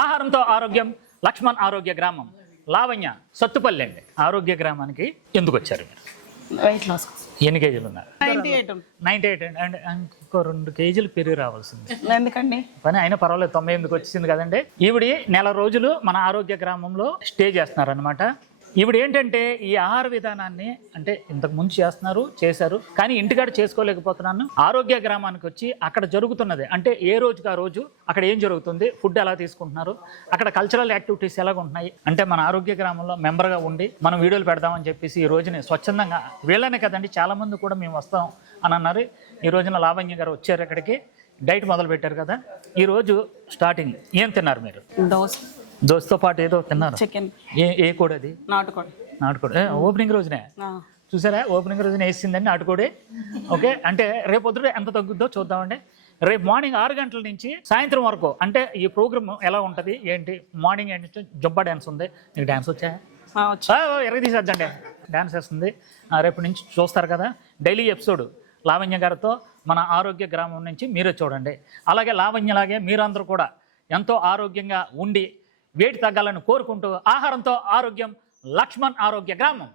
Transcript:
ఆహారంతో ఆరోగ్యం, లక్ష్మణ్ ఆరోగ్య గ్రామం, లావణ్య సత్తుపల్లి అండి. ఆరోగ్య గ్రామానికి ఎందుకు వచ్చారు మీరు? Weight loss. ఎన్ని కేజీలు ఉన్నారు? 98 అండ్ ఇంకో 2 కేజీలు పెరిగి రావాల్సింది. ఎందుకండి? కానీ అయినా పర్వాలేదు, 98కి వచ్చింది కదండి. ఈవిడి నెల రోజులు మన ఆరోగ్య గ్రామంలో స్టే చేస్తున్నారు అనమాట. ఈవిడ ఏంటంటే ఈ ఆహార విధానాన్ని అంటే ఇంతకు ముందు చేశారు కానీ ఇంటికాడ చేసుకోలేకపోతున్నాను. ఆరోగ్య గ్రామానికి వచ్చి అక్కడ జరుగుతున్నది అంటే ఏ రోజుకి ఆ రోజు అక్కడ ఏం జరుగుతుంది, ఫుడ్ ఎలా తీసుకుంటున్నారు, అక్కడ కల్చరల్ యాక్టివిటీస్ ఎలాగ ఉంటున్నాయి అంటే మన ఆరోగ్య గ్రామంలో మెంబర్గా ఉండి మనం వీడియోలు పెడదామని చెప్పేసి ఈ రోజుని స్వచ్ఛందంగా వీళ్ళనే కదండి చాలా మంది కూడా మేము వస్తాం అని అన్నారు. ఈ రోజున లావణ్య గారు వచ్చారు ఇక్కడికి, డైట్ మొదలు పెట్టారు కదా. ఈరోజు స్టార్టింగ్ ఏం తిన్నారు మీరు? దోస్తో పాటు ఏదో తిన్నారు, చికెన్. ఏ కోడి అది? నాటుకోడి. ఓపెనింగ్ రోజునే చూసారా, ఓపెనింగ్ రోజున వేసిందండి నాటుకోడి. ఓకే, అంటే రేపు పొద్దుట ఎంత తగ్గుద్దో చూద్దామండి. రేపు మార్నింగ్ 6 గంటల నుంచి సాయంత్రం వరకు అంటే ఈ ప్రోగ్రామ్ ఎలా ఉంటుంది ఏంటి? మార్నింగ్ ఏంటంటే జంబా డ్యాన్స్ ఉంది. నీకు డ్యాన్స్ వచ్చాయా? ఎరగదీసండి, డ్యాన్స్ వేస్తుంది. రేపు నుంచి చూస్తారు కదా డైలీ ఎపిసోడ్ లావణ్య గారితో మన ఆరోగ్య గ్రామం నుంచి మీరే చూడండి. అలాగే లావణ్యలాగే మీరందరూ కూడా ఎంతో ఆరోగ్యంగా ఉండి వేడి తగ్గాలని కోరుకుంటూ ఆహారంతో ఆరోగ్యం, లక్ష్మణ్ ఆరోగ్య గ్రామం.